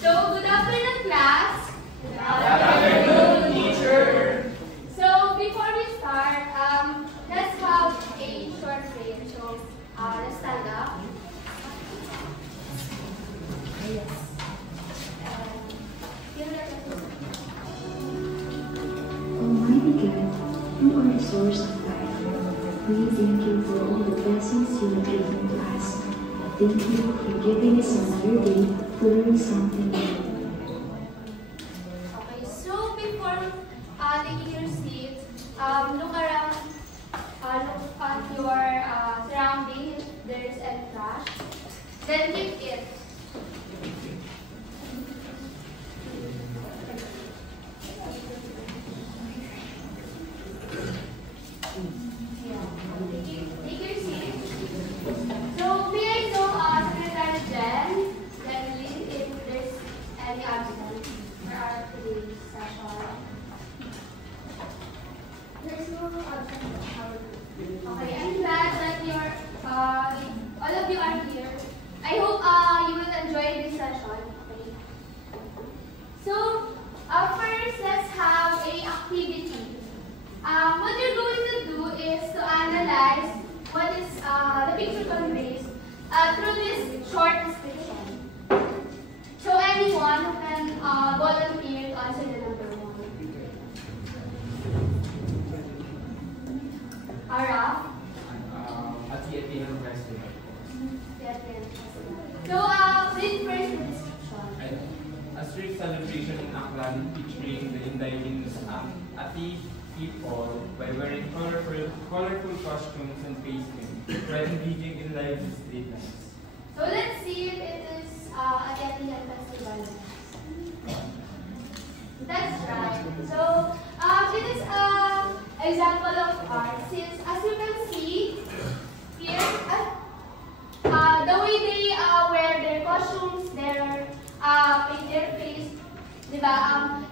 So, good afternoon, class. Good afternoon, teacher. So, before we start, let's have a short prayer. So, let's stand up. Almighty God, you are the source of life. We thank you for all the blessings you have given to us. Thank you for giving us another day to learn something new. Okay, so before taking your seat, look around, look at your surroundings if there's any trash. Then keep it. Take your seat. So, may I know Secretary Jen, Jenny, if there's any absent for our today's session? There's no absent. Okay, I'm glad that all of you are here. I hope you will enjoy this session. Okay. So, first, let's have a activity. What you're going to do is to analyze what is the picture conveys through this short description. So anyone who can volunteer to answer the number 1. Ara? At the Athenian Festival. So read first the description. A street celebration in Aklan featuring the indigenous Ati people by wearing colorful costumes and face paint, while engaging in live street dance. So let's see if it is a Athenian festival. That's right. So it is an example of art. Since as you can see here, the way they wear their costumes, their paint their face, diba?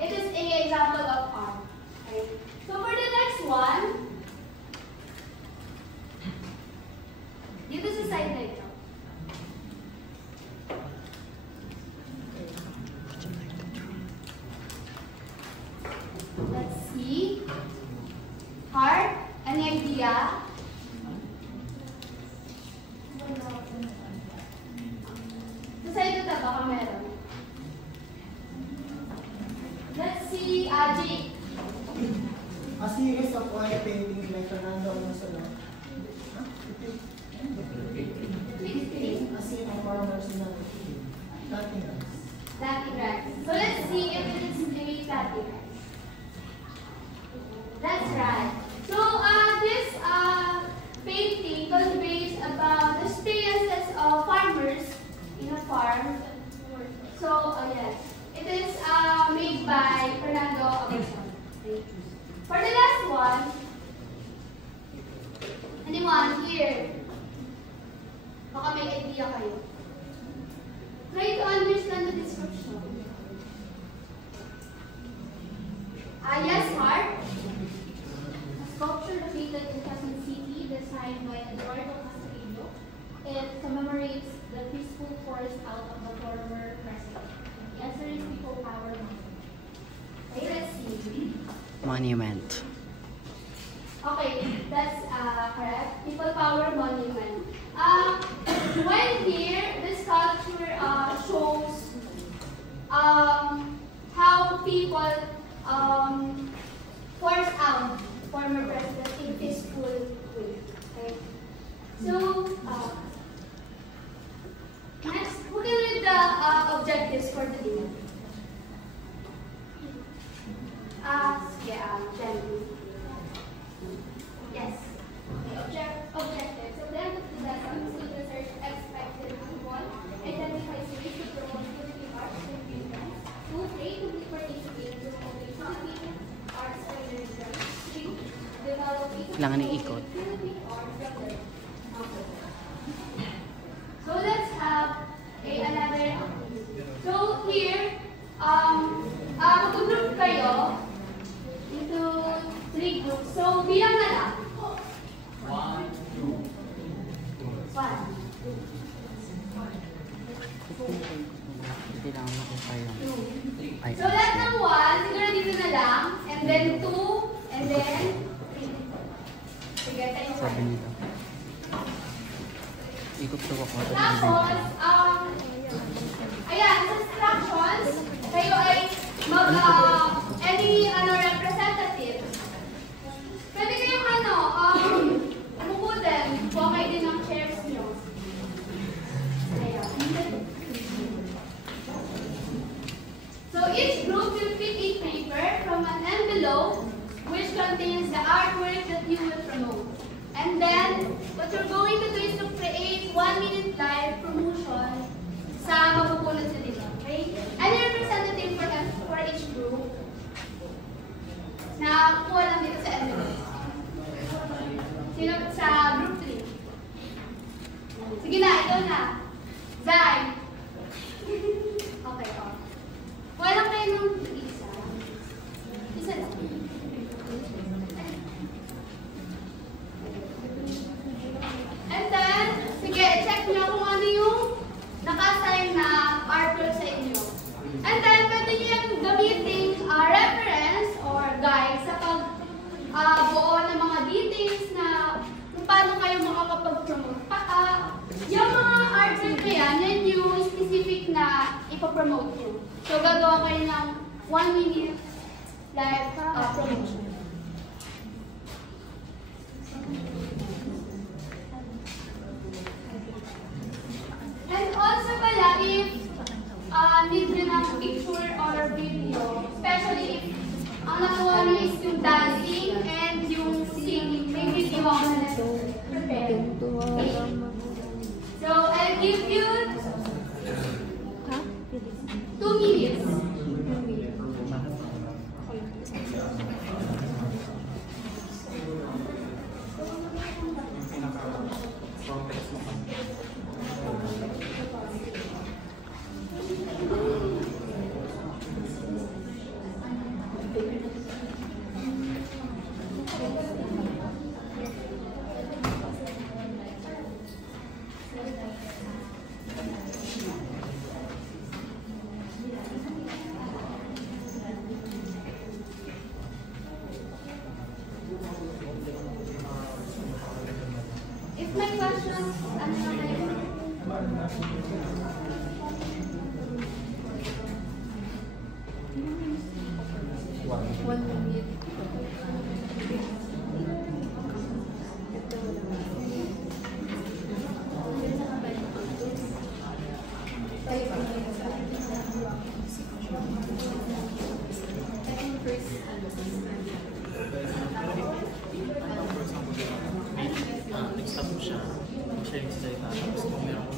It is an example of art. Okay. So for the next one, dito sa side na ito. Let's see. Heart, any idea? Sa side na baka meron. Let's see, Jake. A series of oil paintings by Fernando Alonso. A scene of farmers in Latin rice. Latin rice. So let's see if it is a Latin rice. That's right. So this painting conveys about the experiences of farmers in a farm. So yes, it is made by Fernando Alonso. For the last one, anyone here? Baka may idea kayo. Try to understand the description. Yes, Mark? A sculpture located in Quezon City, designed by Eduardo Castillo. It commemorates the peaceful forced out of the former president. The answer is People Power Movement. Okay, let's see. Monument. Okay, that's correct. People Power Monument. While here, this sculpture shows how people force out former president in peaceful way. Okay. So next, who can read the objectives for today? Jenny. Yes. Objectives. So then, the lesson, students are expected to 1. Identify ways to promote community arts and events. 2. Create to participate in promoting community arts and events. 3. Develop Kailangan ng ikot. community arts from the So let's have another. So here, mag-group kayo into 3 groups. So bilang na lang. 1, 2. 1, 2, 3, 4, Hindi lang makita yung... Ay, So, lahat ng 1, siguro dito na lang. And then 2, and then 3. Sige, tayo mo. sabi nito. Ikot daw ako. Tapos, ayan, sa instructions, kayo ay any representative. Pwede kayong umukutin, kuha kayo din ng chairs nyo. Ayan. So, each group will pick a paper from an envelope which contains the artwork that you will promote. And then, what you're going to do is to create 1-minute live promotion sa mapupulot na dito. Okay? Any representative for each group na kuha lang dito sa envelope. Sino sa group 3? Sige na, ikaw na. Zay. Okay, oh. Kuha lang kayo ng isa. Isa lang. And then, sige, check nyo kung ano yung naka-assign na artwork sa inyo. And then, pwede nyo yung gamitin reference or guide sa pag-buo ng mga details na kung paano kayo makakapag-promote. Yung mga artwork na yan yung specific na ipapromote nyo. So, gagawa kayo ng 1-minute live promotion. And also pala, if need nyo ng picture or video, especially if ang nakuha nyo is yung dancing and yung singing, may video ako na prepare. Okay. So, I'll give you 2 minutes. If may questions, ano na kayo? One minute. Tapos siya yung salita. Tapos kung meron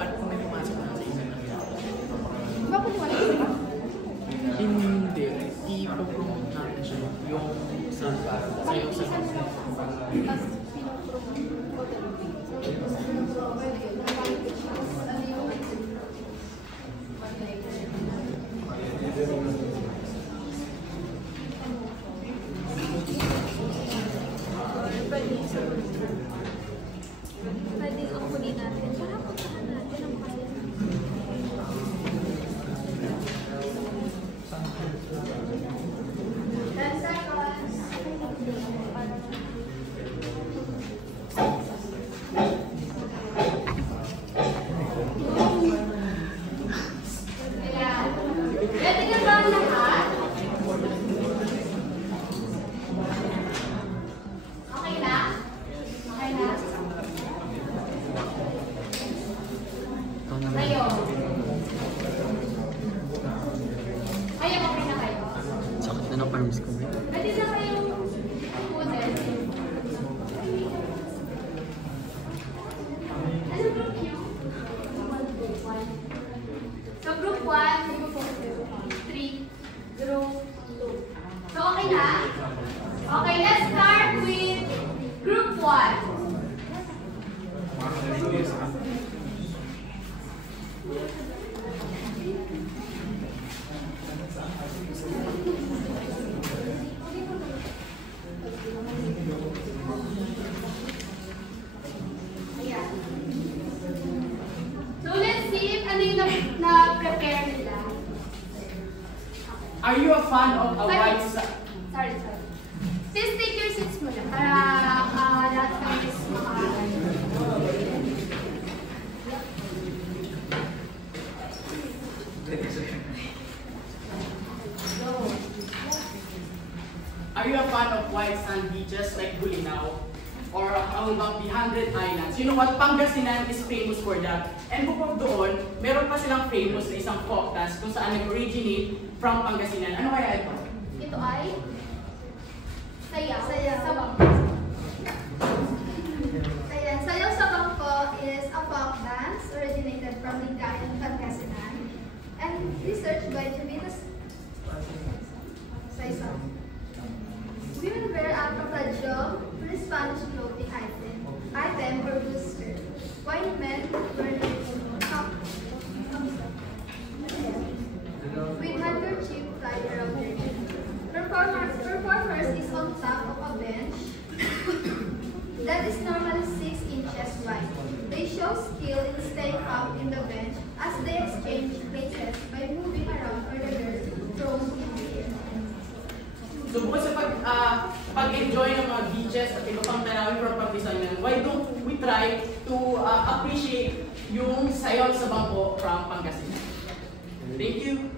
at kung may pumasok na sa isang hindi. I-promote natin siya yung sa'yo sa Pwede ang kunin natin. Para puntahan natin ang kaya. 10 seconds. Ayan. Ready na ba ang lahat? Okay na? Okay na? Ikaw naman. Kayo. Kayo, okay na kayo. Sakit na ng arms ko. Pwede na kayong punin. Ano group nyo? So, group 1, group 3, group 2. So, okay na? Okay, let's start with group 1. yung na-prepare nila. Are you a fan of a white Sorry. Please take your seats muna para lahat kayo is Are you a fan of white sand beaches like Bulinaw? Or how about the 100 Islands? You know what? Pangasinan is famous for that. And bukod doon, meron pa silang famous na isang folk dance kung saan nag-originate from Pangasinan. Ano kaya ito? Ito ay Sayaw sa Bangko. Ayan, Sayaw sa Bangko is a folk dance originated from Lingayen, Pangasinan and researched by Juventus Saysam. Women wear a capadyo, Spanish clothing item or loose skirt, while men wear a top with handkerchief tied around their neck. Performers is on top of a bench that is normally 6 inches wide. They show skill in staying up in the bench as they exchange places by moving around or the girl thrown in the air. So bukod sa pag-enjoy ng mga beaches at iba pang tanawin from Pangasinan, why don't we try to appreciate yung sayaw sa bangko from Pangasinan? Thank you.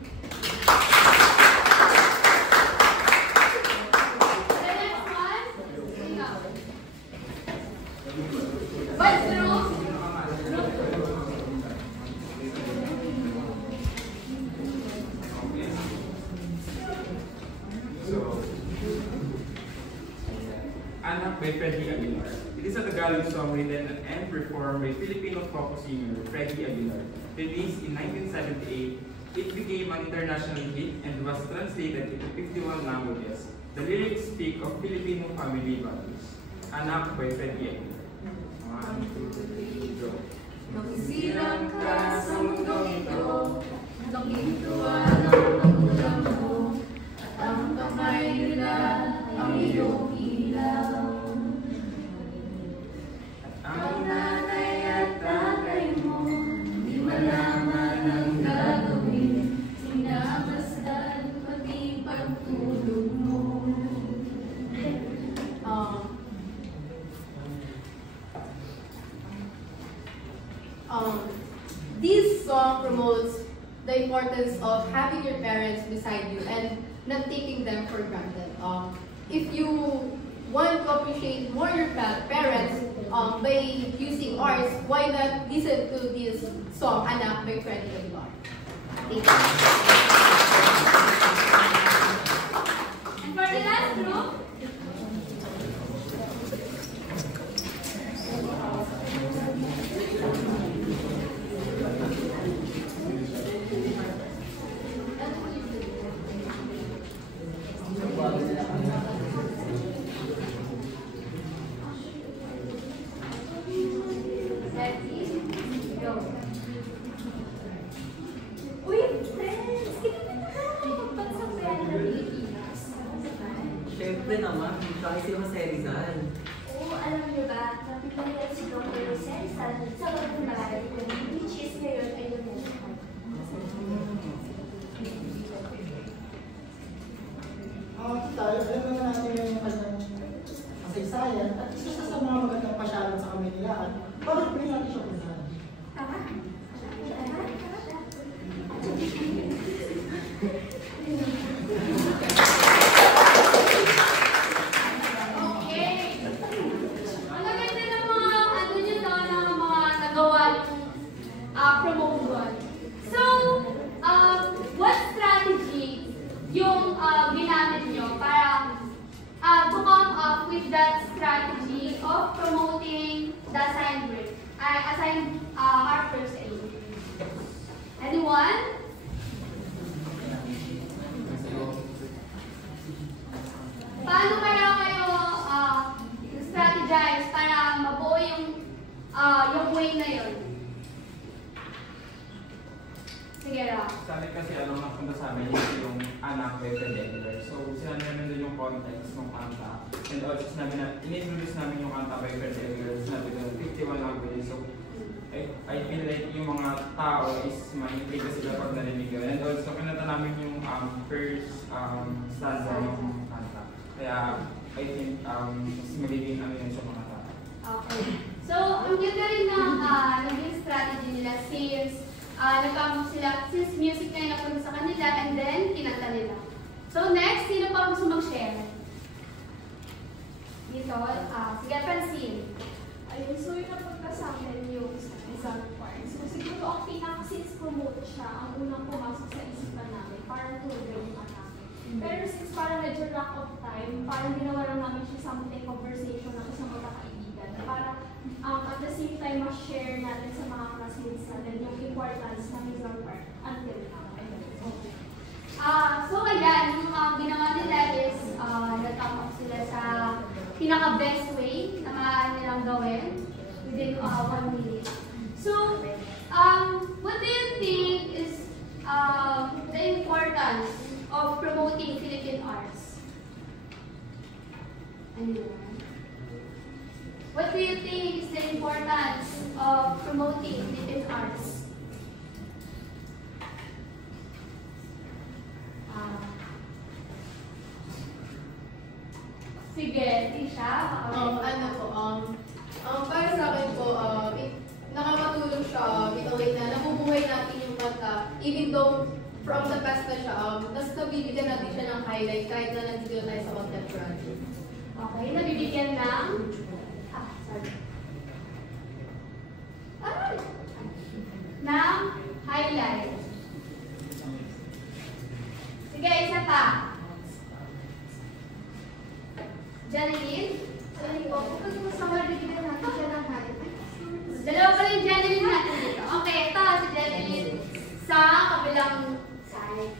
The next one, ikaw. What's the rule? Anak by Freddie Aguilar. It is a Tagalog song written and performed by Filipino folk singer Freddie Aguilar. Released in 1978, it became an international hit and was translated into 51 languages. The lyrics speak of Filipino family values. Anak by Freddie Aguilar. 1, 2, 3, go. Magsilang ka sa mundong ito, nagintuan ang magulang mo, at ang kamay nila ang iyong ilaw. Ang nanay at tatay mo, di malaman ang gagawin, sinamasdan pati pagtulog mo. This song promotes the importance of having your parents beside you and not taking them for granted. If you want to appreciate more your parents by using ours, why not listen to this song, Anak by Freddie Aguilar? Thank you. And for the last group, Siyempre naman, siya si Jose Rizal. Oo, alam niyo ba, napipilihan si Dr. Jose Rizal sa bagong naral which is ngayon ay UNESCO. Tayo, alam naman natin yung kanyang kasaysayan at isa sa mga magandang pasyalan sa Kamaynilaan. Bakit pwede natin siya puntahan? Tama? ginamit nyo para to come up with that strategy of promoting the assigned Harper's Aid. Anyone? Paano kaya kayo strategize para mabuo yung way na yun? Sige, Ra. Sabi kasi napunta sa amin yung anak by Freddie Aguilar. So, sinabi namin doon yung context ng kanta. And also, in-introduce namin yung kanta by Freddie Aguilar. Sinabi doon, 51 languages. So, I feel like yung mga tao is ma-intriga sila pag narinig yun. And also, kinanta namin yung first stanza ng kanta. Kaya, I think, mas magiging ano yun sa mga tao. Okay. So, ang ganda rin ng naging strategy nila since nagkamap sila, since music na yung napunta sa kanila and then kinanta nila. So, next, sino pa gusto mag-share? Dito, sige, Francine. Ayun, so yung napunta sa akin yung isang part. So siguro ang since promote siya, ang unang pumasok sa isipan namin, parang tuloy yung atake. Pero since parang medyo lack of time, parang ginawa lang namin siya something conversation na isang magkakaibigan. Para at the same time, ma-share natin sa mga classmates natin yung importance ng isang part until now. So ayan, yung ginawa nila is nag-come up sila sa pinaka-best way na maaari nilang gawin within 1 minute. So, what do you think is the importance of promoting Philippine arts? Anyone? What do you think is the importance of promoting Philippine arts? Sige, Tisha. Para sa akin po, nakakatulong siya in a way na nabubuhay natin yung kanta, even though from the past na siya, tas nabibigyan natin siya ng highlight kahit na nandito tayo sa contemporary. Okay, nabibigyan ng ng highlight. Sige, isa pa. Janeline? Janeline po. Kung gusto mo, nabibigyan natin siya ng highlight. Dalawa pa rin Janeline natin dito. Okay, ito si Janeline sa kabilang side.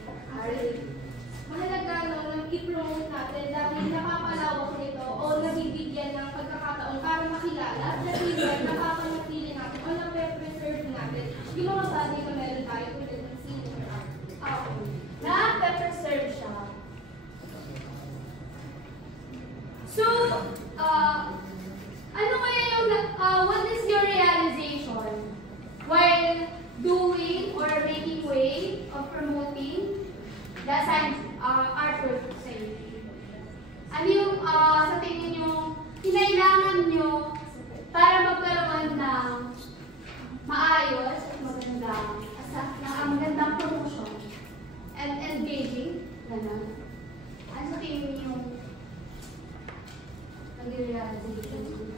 Mahalaga nang i-promote natin dahil nakapalawak nito o nabibigyan ng pagkakataon para makilala at nabibigyan nakapanatili natin o nape-preserve natin yung mga bagay na meron tayo tulad ng senior art. Na-preserve siya. So, ano kaya yung, what is your realization while doing or making way of promoting the science artwork sa YouTube? Ano yung sa tingin nyo, kinailangan nyo para magkaroon ng maayos at magandang promotion and engaging? Ganun. Ano sa tingin nyo nag-realization?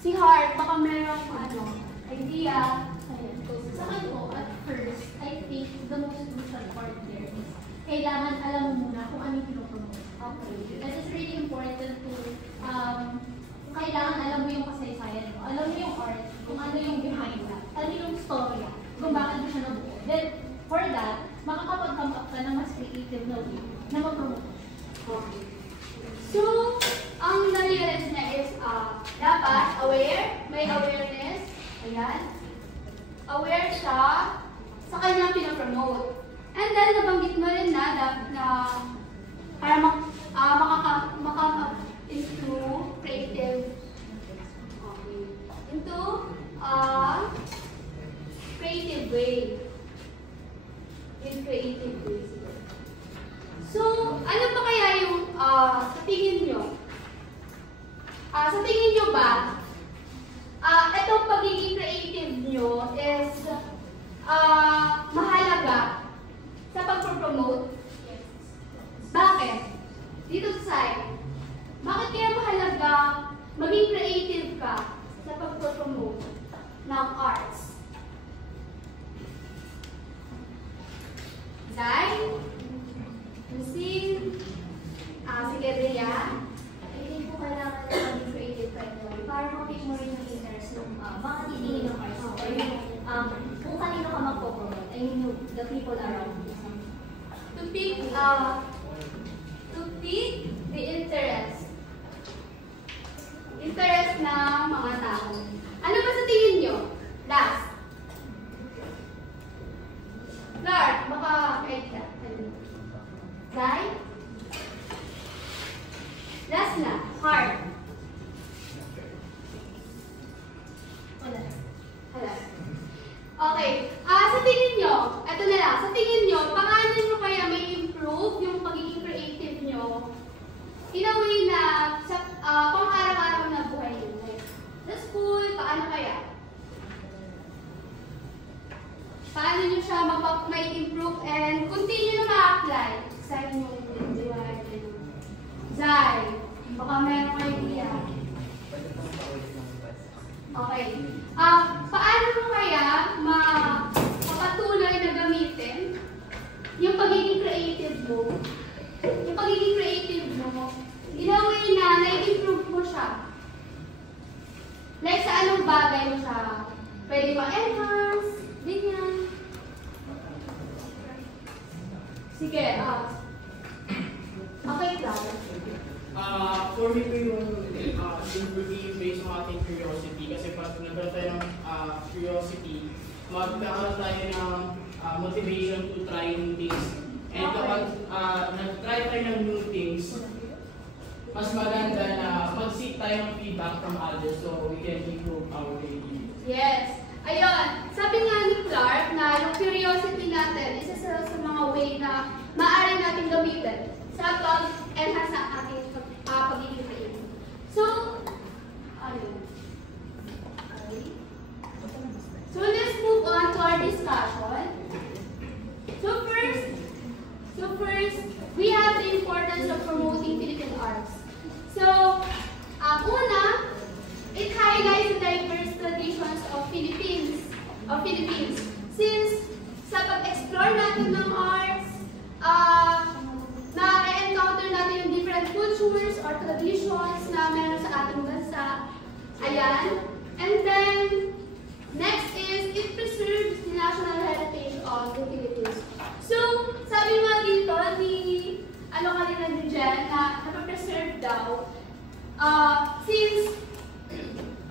Si Hart, baka merong idea. Sa akin po, at first, I think the most crucial part there is kailangan alam mo muna kung anong pinopromote. Okay. That is really important to, kailangan alam mo yung kasaysayan mo, alam mo yung art, kung ano yung behind that, ano yung storya, kung bakit mo siya nabuo. Then, for that, makakapag-come up ka ng mas creative na way na mag-promote. Okay. So, ang na-realize niya is, dapat aware, may awareness, ayan, aware siya sa kanyang pinapromote. And then, nabanggit mo rin na dapat na para maka into creative, into creative way. In creative ways. So, ano pa kaya yung sa tingin nyo? Sa tingin nyo ba, itong pagiging creative nyo is mahalaga sa pag-promote? Bakit? Dito sa side, bakit kaya mahalaga maging creative ka sa pag-promote ng arts? Zay? Lucille? Sige, Bea? Hindi po kailangan na maging creative right away para ma-pick mo rin yung interest ng mga titingin ng arts or yung kung kanino ka magpo-promote. I mean, the people around you. To pick the interest. Interest ng mga tao. Ano ba sa tingin nyo? Last. Clark, baka kahit ka. Zay? Last na. Heart. Wala. Okay. Sa tingin nyo, eto na lang, sa tingin nyo, paano nyo kaya may improve yung pagiging creative nyo in a way na sa pang-araw-araw na buhay nyo? Like, sa school, paano kaya? Paano nyo siya may improve and continue na ma-apply sa inyong buhay? Zay, baka meron kayo idea. Okay. Paano mo kaya mapatuloy na gamitin yung pagiging creative mo? Yung pagiging creative mo, in a way na na-improve mo siya. Like sa anong bagay mo siya? Pwede ma-enhance, ganyan. Sige, okay, Clara. For me po yung improving based on ating curiosity. Kasi pag nagkaroon tayo ng curiosity, magkakaroon tayo ng motivation to try new things. And kapag nag-try tayo ng new things, mas maganda na mag-seek tayo ng feedback from others so we can improve our creativity. Yes. Ayun, sabi nga ni Clark na yung curiosity natin, isa sa mga way na maaari natin gamitin sa pag-enhance ng ating pagiging creative. So, ayun. Okay. So, let's move on to our discussion. So first, we have the importance of promoting Philippine arts. So, una, it highlights the diverse traditions of Philippines. Since sa pag-explore natin ng arts, na-encounter natin yung different cultures or traditions na meron sa ating bansa. Ayan. And then, next is, it preserves the national heritage of the Philippines. So, sabi nga dito ni, kanina ni Jen, na napapreserve daw, since,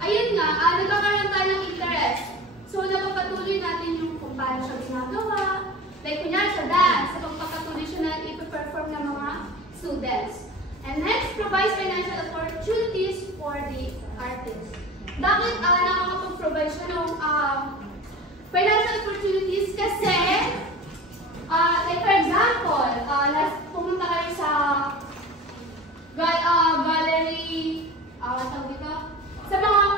ayun nga, nagkakaroon tayo ng interest. So, napapatuloy natin yung kung paano siya ginagawa. Like, kunyari sa dance, sa pagpapatuloy siya na ipaperform ng mga students. And next, provides financial opportunities for the artists. Bakit nakakapag-provide siya ng financial opportunities? Kasi, like for example, pumunta kayo sa gallery, sa mga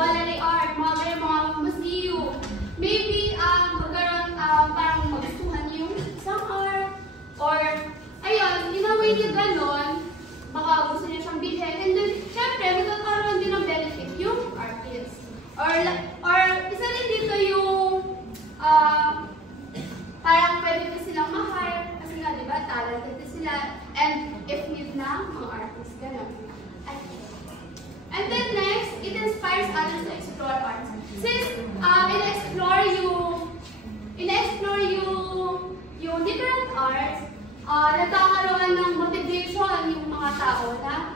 gallery art, mga museum. Maybe magkaroon parang magustuhan yung isang art, or ayun, in a way na gano'n, baka gusto niya siyang bilhin, and then syempre magkakaroon din ng benefit yung artist. Or isa rin dito yung parang pwede na silang ma-hire, kasi nga diba, talented sila, and if need na, mga artists, gano'n. And then next, it inspires others to explore arts. Since in-explore yung different arts, nagkakaroon ng motivation yung mga tao na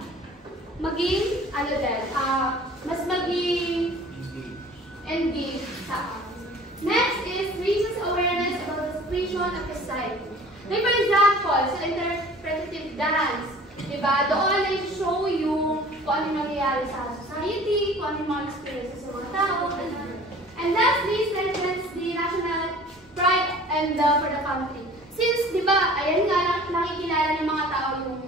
maging, mas maging engaged sa arts. Next is raises awareness about the situation of society. Like for example, sa interpretative dance, diba? Doon ay show yung kung ano nangyayari sa society, kung ano mga experiences sa mga tao. And lastly, strengthens the national pride and love for the country. Since, di ba, ayan nga, nakikilala ng mga tao yung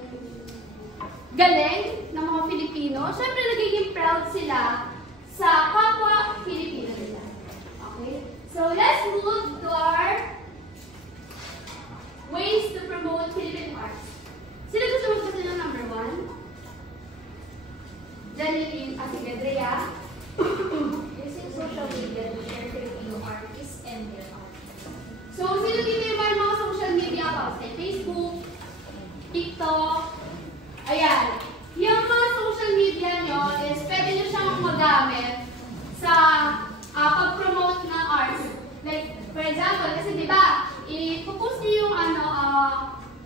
galing ng mga Filipino, syempre nagiging proud sila sa kapwa Filipino nila. Okay? So, let's move to our ways to promote Philippine arts. Sino gusto magpasa ng number 1? Janine, sige, Drea. Using social media to share Filipino artists and their art. So, sino dito yung mga social media accounts? Like Facebook, TikTok, ayan. Yung mga social media nyo is pwede nyo siyang magamit sa pag-promote ng arts. Like, for example, kasi diba, i-focus nyo yung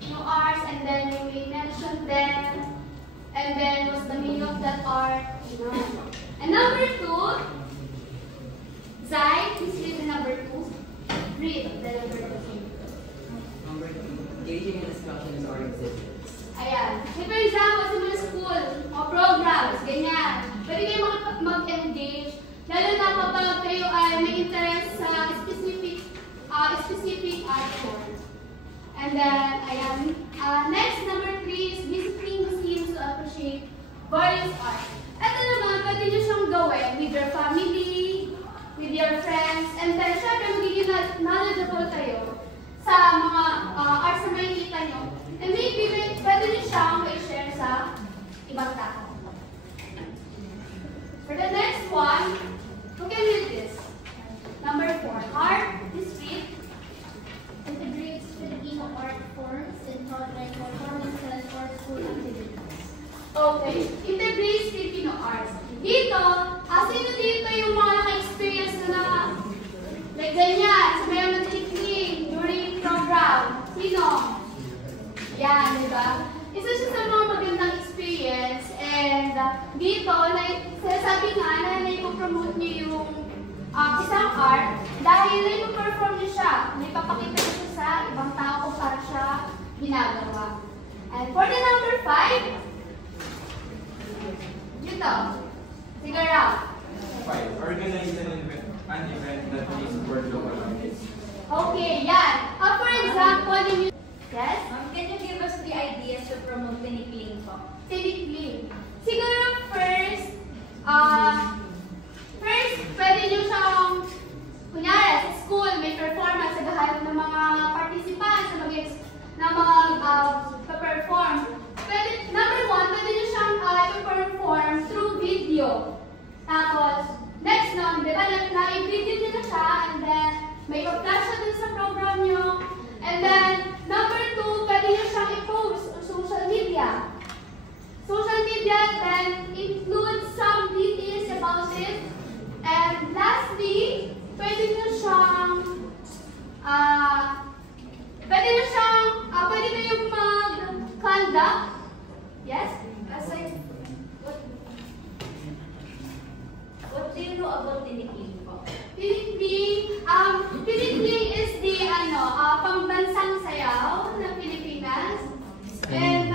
yung arts, and then you may mention them, and then what's the meaning of that art, you know. And number 2, Zai, please read the number 2. Read the number 2. Number 2, engaging in discussions or exhibits. Ayan. For example, sa mga school, o programs, ganyan. Pwede kayo mag-engage, lalo na kapag kayo ay may interest sa specific art form. And then, ayan. Next, number 3 is discipline the students to appreciate various art. Ito naman, pwede nyo siyang gawin with your family, with your friends, and then syempre magiging knowledgeable kayo sa mga arts na makikita nyo. And maybe pwede nyo siyang i-share sa ibang tao. For the next one, who can read this? Number 4, art history. Integrates Filipino art forms in project performances or school activities. Okay, integrates Filipino arts. Dito, sino dito yung mga naka-experience na like ganyan, sa mayroon na tinikling during program? Sino? Yan, di ba? Isa siya sa mga magandang experience and dito, like, sinasabi nga na naipopromote niyo yung isang art dahil naipoperform niyo siya. Naipapakita niyo siya sa ibang tao kung paano siya ginagawa. And for the number 5, dito, figure out. 5. Organize an event that is for local artists. Okay, yan. For example, yes? Can you give us 3 ideas to promote tinikling po? Tinikling. Siguro first, pwede nyo siyang, kunyari, sa school, may performance, naghahanap ng mga participants na mag-perform. Number 1, pwede nyo siyang perform through video. Tapos, next nun, di ba, na-i-video nyo na siya, and then, may i-flash siya dun sa program nyo. And then, number 2, pwede nyo siyang i-post on social media. Social media then include some details about it. And lastly, pwede nyo kayong mag-conduct. Yes? Aside, what do you know about tinikling po? Tinikling is the pambansang sayaw ng Pilipinas. And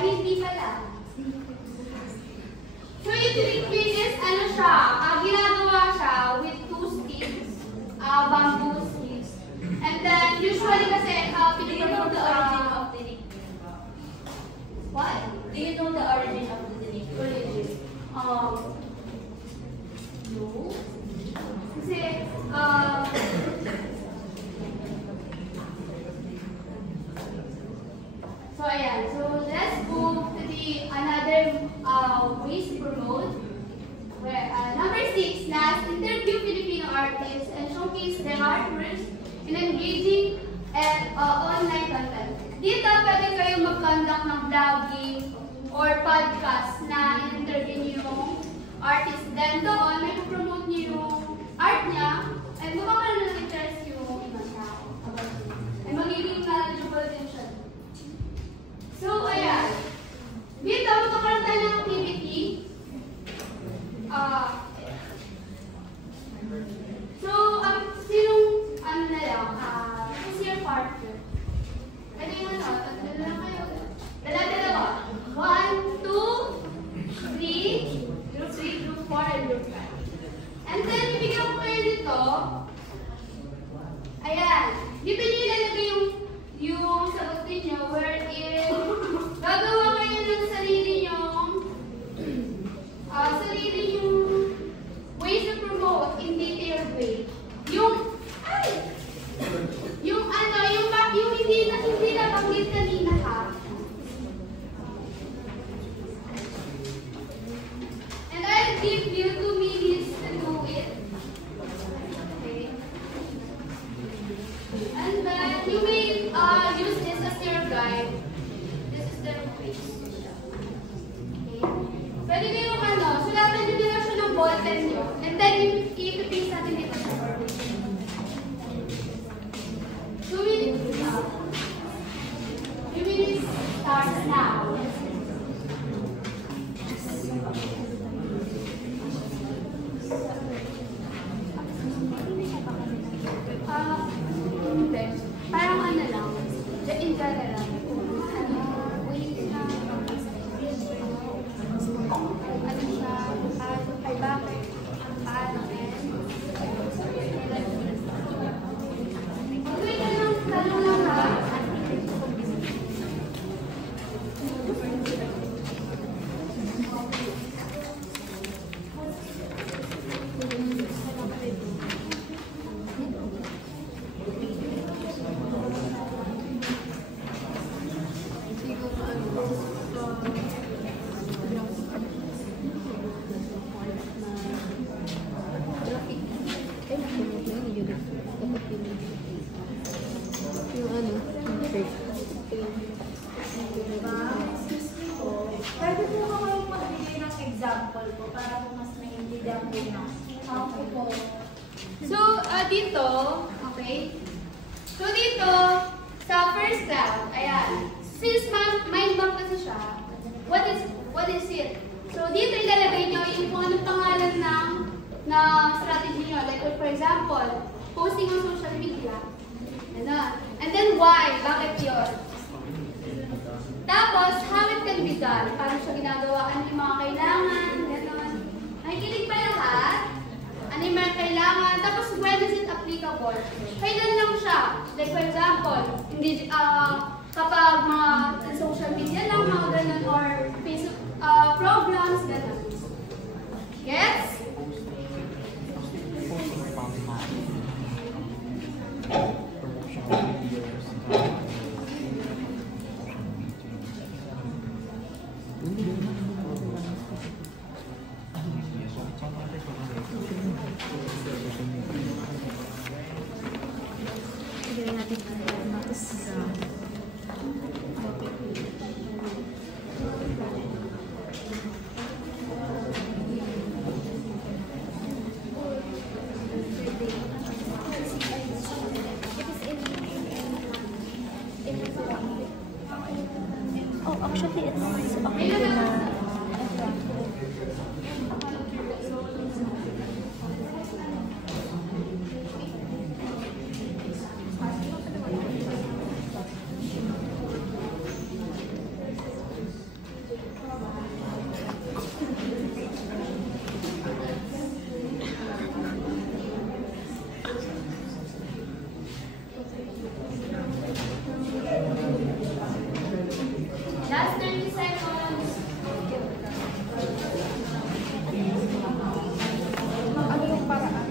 hindi pala. So yung tinikling is ginagawa siya with 2 sticks, bamboo sticks. And then usually kasi Do you know the origin of tinikling? What? Do you know the origin of the tinikling? No. Kasi, so ayan. So let's go to the another ways to promote. Where number 6, last, interview Filipino artists and showcase their artworks in engaging and online content. Dito, pwede kayong mag-conduct ng vlogging or podcast na in-interview niyo yung artist. Then doon, may promote niyo yung art niya and makakaroon ng interest yung ibang tao. And magiging knowledgeable din siya. So, ayan. Dito, magkakaroon tayo ng activity. Sinong, na lang, who's your partner? Ano yung dala kayo? Dala-dalawa. 1, 2, 3, group 3, group 4, and group 5. And then, ibigyan ko kayo dito. Ayan. Dito nyo ilalagay yung sagot ninyo wherein gagawa kayo ng sarili yung ways to promote in detailed way. Yung hindi nabanggit kanina ha. And I'll give you 2 minutes to do it. Okay. And then you may use this as your guide. This is the page. Okay. Pwede kayong sulatan nyo nila siya ng ballpen nyo. And then i-paste natin dito sa form. 2 minutes now. 2 minutes starts now. Parang lang. In general. Paano Ako po. So, dito, okay. So, dito, sa first round, ayan. Since mind map kasi siya, what is it? So, dito ilalagay nyo yung kung anong pangalan ng strategy nyo. Like, for example, posting on social media. Ganun. And then, why? Bakit yun? Tapos, how it can be done. Paano siya ginagawa? Ano yung mga kailangan? Ganun. Nakikinig ba lahat? Ano yung mga kailangan? Tapos, when is it applicable? Kailan lang siya? Like, for example, hindi, kapag mga social media lang, mga ganun, or Facebook programs, ganun. Yes? Actually, it's okay na. Last 30 seconds. Ano yung paraan?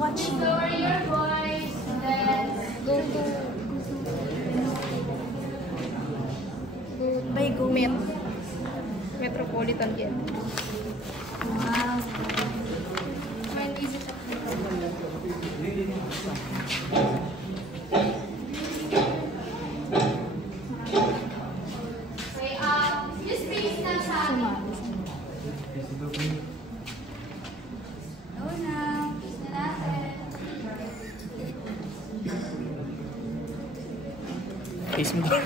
Watch lower your voice, then Go to by Go Metropolitan yet. wow. When is it? Okay, this space na sa akin. No na. Please na natin. Facebook.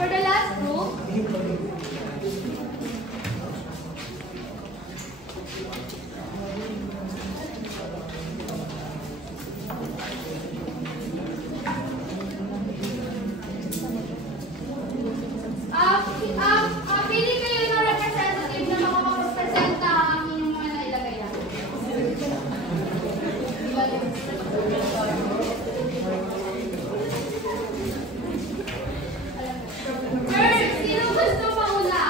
For the last group, pili kayo ng representative na makakapag-presenta ang inyong mga nailagay yan. First, sino gusto mauna?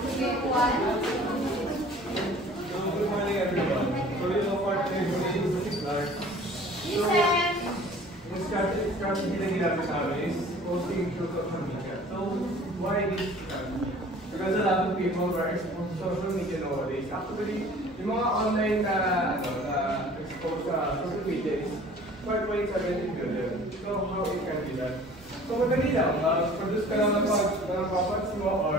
Okay, one. Good morning, everyone. So, Listen. yung strategy na ginagawa sa amin is posting through social media. So, why this strategy? Because a lot of people are exposed to social media nowadays. Actually, yung mga online na exposed sa social media is 4.17 billion. So, how it can be that? So, madali lang. Produce ka lang ng papads mo or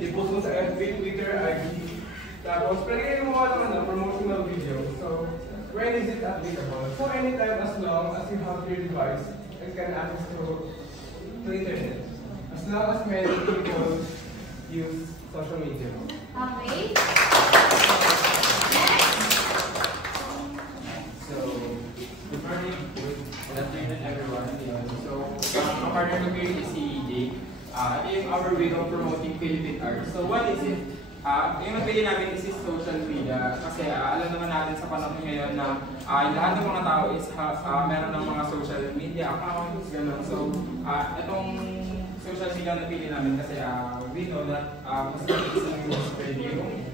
i-post mo sa FB, Twitter, IG. Tapos, pwede kayo gumawa naman ng promotional video. So, when is it applicable? So, anytime as long as you have your device and can access to internet. As long as many people use social media. Okay. So, good morning, good afternoon everyone. So, ang partner ko here is si Jake. Ito yung our way of promoting Philippine art. So, what is it? Yung nabili namin is social media. Kasi alam naman natin sa panahon ngayon na lahat ng mga tao is meron ng mga social media accounts, gano'n. So, itong social media na pili namin kasi we know that mas spread yung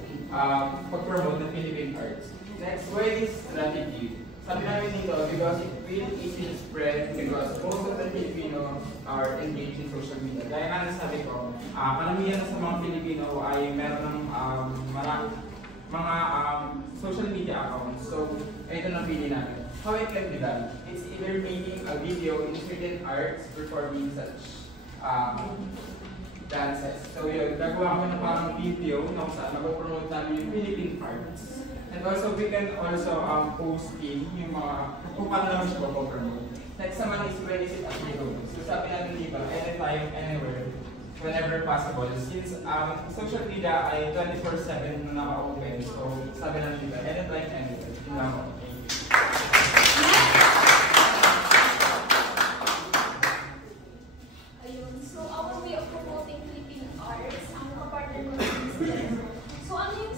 pag-promote ng Philippine arts. Next, why this strategy? Sabi namin dito, because it will easily spread because most of the Filipino are engaged in social media. Gaya nga nasabi ko, karamihan sa mga Filipino ay meron ng mga social media accounts. So, ito na pili natin. How it can be done? It's either making a video in certain arts performing such dances. So, yun, gagawa ko ng parang video na kung saan mag-promote namin yung Philippine arts. And also, we can also post in yung mga, kung paano naman siya mag-promote. Next naman is when is it applicable. So sabi natin dito, anytime, anywhere, whenever possible. Since social media ay 24/7 na naka-open, so sabi natin dito, anytime, anywhere. Yun lang ako. Ayun. So, our way of promoting Philippine arts, ang kapartner mo is so, ano yung,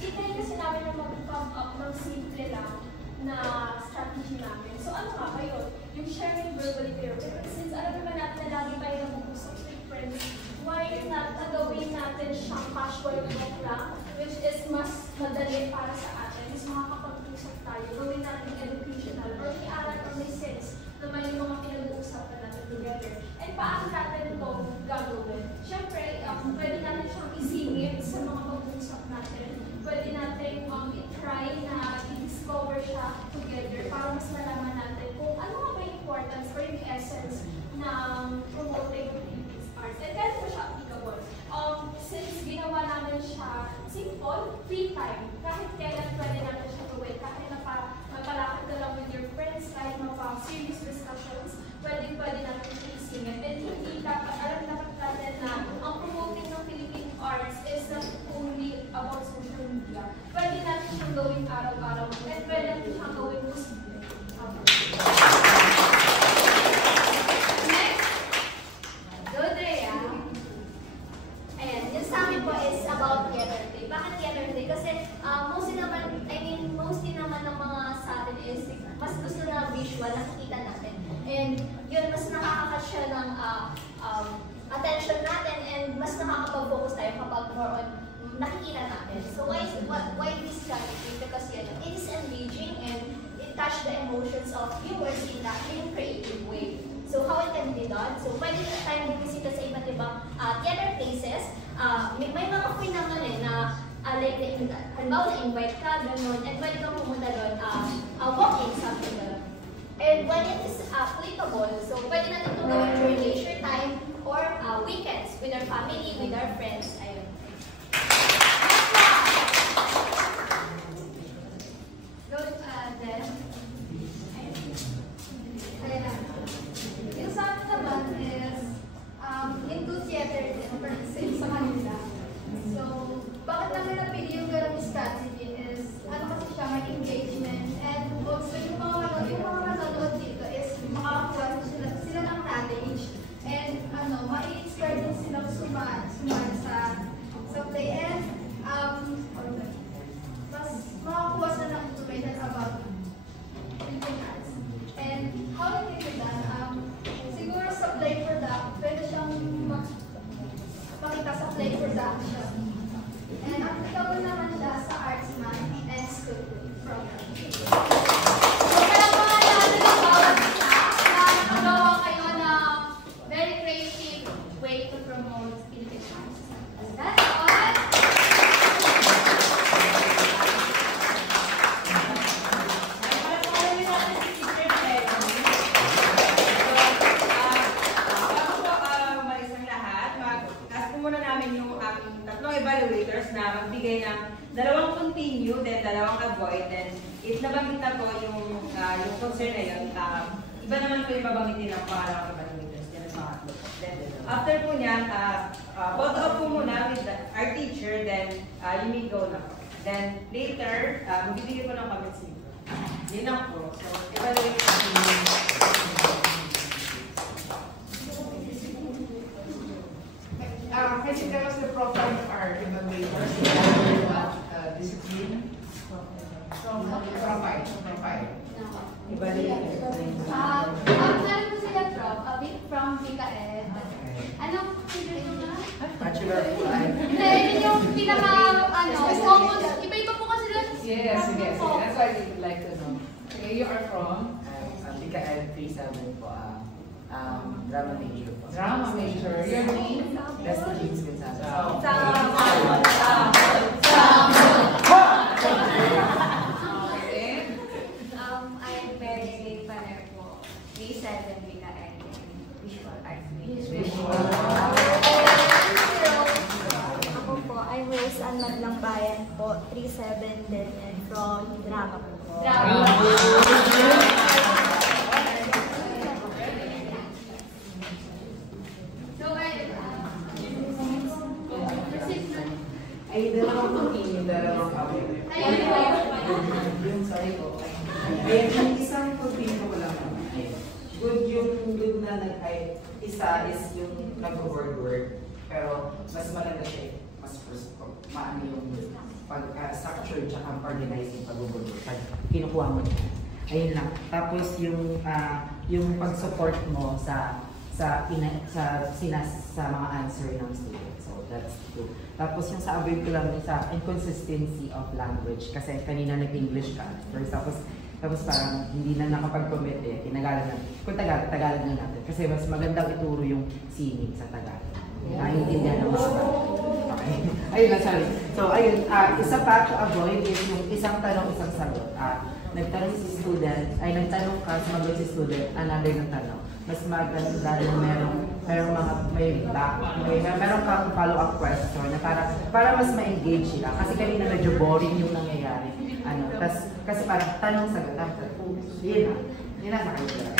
itay kasi namin na mag-come up ng simple lang na strategy namin. So, ano nga ba yun? Yung sharing verbally pero since alam naman natin na lagi tayo nag-usap with friends, why not gawin natin siyang casual talk lang, which is mas madali para sa atin, mas makakapag-usap tayo, gawin natin educational, or may aral or may sense naman yung mga pinag-uusapan natin together. And paano natin ito gagawin? Siyempre, pwede natin siyang isingit sa mga pag-uusap natin. Pwede natin i-try na i-discover siya together para mas malaman natin kung ano nga ba yung importance or yung essence ng promoting Philippine arts. And kaya po siya applicable. Since ginawa namin siya simple, free time, kahit kailan pwede natin siya gawin, kahit napalakad ka lang with your friends, kahit serious discussions, pwede natin siya isingit. And hindi dapat, alam natin na ang promoting ng Philippine arts is not only about social media. Pwede natin siyang gawin araw-araw, and pwede natin siyang gawin posible. Next, Dodrea. Ayan, yung sa amin po is about theater day. Bakit theater day? Kasi mostly naman ng mga sa atin is mas gusto na visual, nakikita natin. And yun, mas nakaka-catch siya ng attention natin and mas nakakapag-focus tayo kapag more on nakikita natin. So why this strategy? Because it is engaging and it touches the emotions of viewers in a creative way. So how it can be done? So pwede tayo bumisita sa iba't ibang theater places. May mga free naman na halimbawa na-invite ka, gano'n, and pwede kang pumunta doon, walk-in, something doon. And when it is applicable, so pwede natin ito gawin during leisure time or weekends with our family, with our friends. Ayun. Go, then. Ayan na. Yung sa akin naman is into theater din, sa kanila. So, bakit namin napili yung ganong strategy is, kasi siya, may engagement, and also yung mga manonood dito is makakuha sila ng knowledge, and ma-inspire din sila sumali sa play, and mas makakuha sila ng information about Philippine arts. And how it can be done, siguro sa play product, pwede siyang makita sa play production. And applicable naman siya sa artsman and school program. So, kailangan natin ang bawat isa na magawa kayo ng very creative way to promote Philippine arts. That's all. Evaluators na magbigay ng dalawang continue, then dalawang avoid, then if nabanggit na po yung concern na yun, iba naman po yung babanggitin ng pangalawang evaluators. Then, after po niyan, photo up po muna with you may go na po. Then, later, magbibigay ko ng comments dito. Yun lang po. So, evaluate kasi there was the profile of our evaluators, discipline. So, profile. Meron po sila, Prof. A bit from Mikael. Anong favorite mo na? Bachelor po ay. Hindi, yung pinaka, common. Iba-iba po kasi lang. Yes. That's why we would like to know. Okay, you are from? Mikael 37 po. Drama major po. Drama major. Your name? Leslie James Gonzalez. I'm Mary Palermo, P7 Mikael, Visual Arts major. Ako po, I'm Rose Ann Madlangbayan po, 37 din and from Drama po. Ay, dalawang continue, dalawang yung sorry po. Ay, yung isang continue ko lang. Good na isa is yung nag-word, pero mas maganda siya, mas first, maano yung pag-structure tsaka organizing pag-word, pag kinukuha mo siya. Ayun lang. Tapos yung pag-support mo sa mga answer ng student. So that's good. Tapos yung sa avoid ko lang sa inconsistency of language kasi kanina nag-English ka first, tapos parang hindi na nakapag-commit tinagalan na. Kung Tagalog na natin kasi mas magandang ituro yung sinig sa Tagalog. Naiintindihan ng mas okay. Ayun na, sorry. So ayun, isa pa to avoid is yung isang tanong, isang sagot. Nagtanong si student, nagtanong ka, sumagot si student, another ng tanong. Mas maganda dahil merong kang follow-up question na para mas ma-engage sila. Kasi kanina medyo boring yung nangyayari. Kasi parang tanong-sagot. Yun na sa kanila.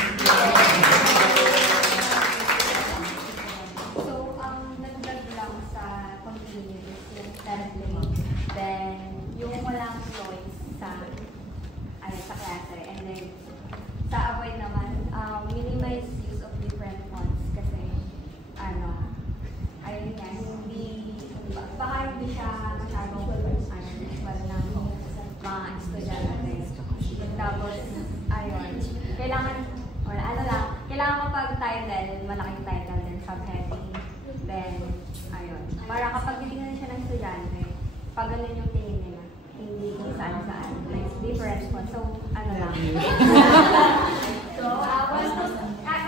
So, nag-vlog lang sa continuous yung sampling. Then, yung walang choice sa klase. And then, sa avoid naman, minimize use of different fonts kasi, ayun yan, baka hindi siya masyadong visual ng mga estudyante. Tapos, ayun, kailangan mapag-title, malaking title din, subheading. Then, ayun, para kapag titingnan siya ng estudyante, pag ganun yung tingin nila, hindi kung saan-saan. Like, different fonts. So, lang. So, kahit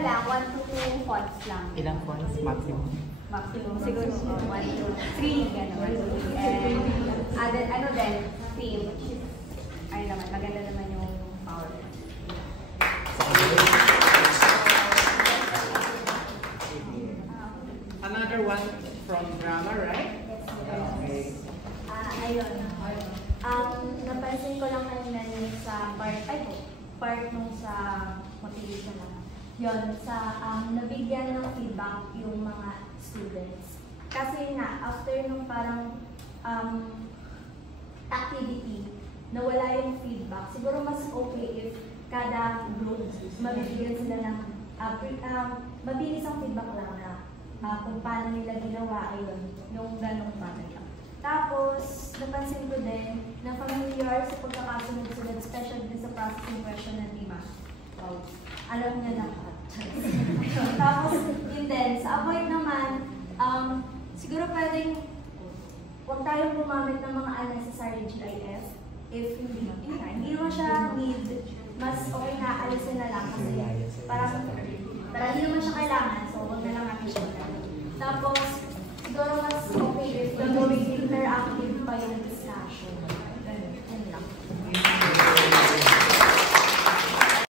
lang, 1 to 2 fonts lang. Ilang fonts? Maximum? Maximum. Siguro, 1 to 3, gano'n. And, then, theme, which is, maganda naman yung power. Another one from drama, right? Okay. Ayun. Napansin ko lang kanina sa part nung sa motivation lang. Yun, nabigyan ng feedback yung mga students. Kasi after nung parang activity, nawala yung feedback. Siguro mas okay if kada group, mabibigyan sila ng mabilis ang feedback lang na kung paano nila ginawa, ayun, yung ganong bagay. Tapos, napansin ko din na familiar sa pagkakasunod-sunod, especially din sa processing question ng Dima. So, alam niya lahat. Tapos, yun din, sa avoid naman, siguro pwedeng huwag tayong gumamit ng mga unnecessary GIF if hindi naman siya need, mas okay na alisin na lang kasi parang hindi naman siya kailangan, so huwag na lang natin siya. Tapos, siguro mas okay if gagawin interactive pa yung discussion.